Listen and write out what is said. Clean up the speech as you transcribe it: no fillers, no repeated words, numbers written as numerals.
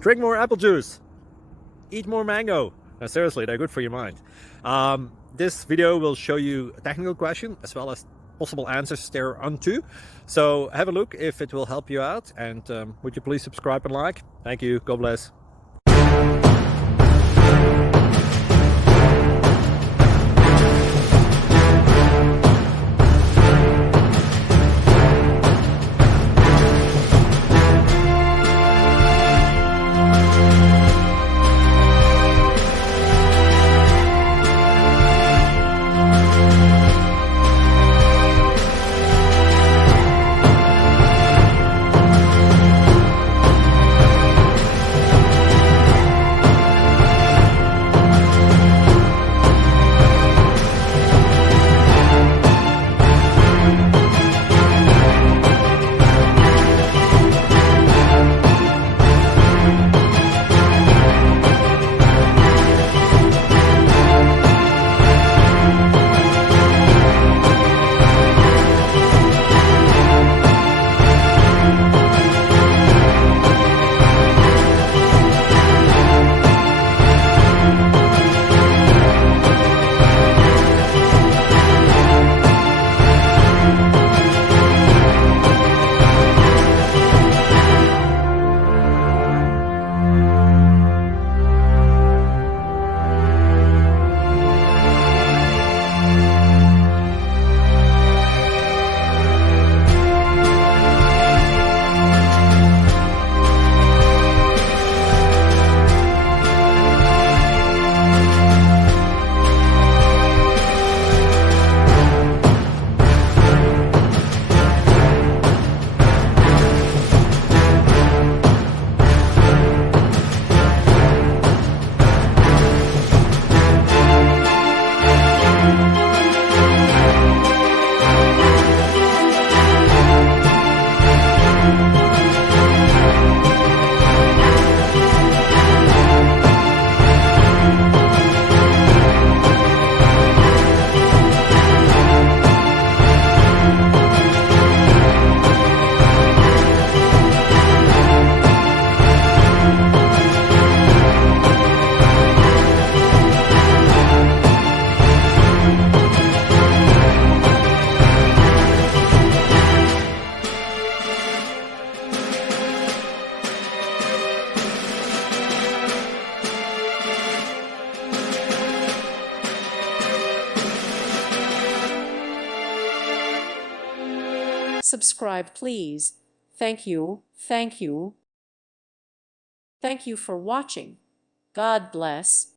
Drink more apple juice. Eat more mango. No, seriously, they're good for your mind. This video will show you a technical question as well as possible answers thereunto. So have a look if it will help you out, and would you please subscribe and like? Thank you. God bless. Subscribe, please. Thank you. Thank you. Thank you for watching. God bless.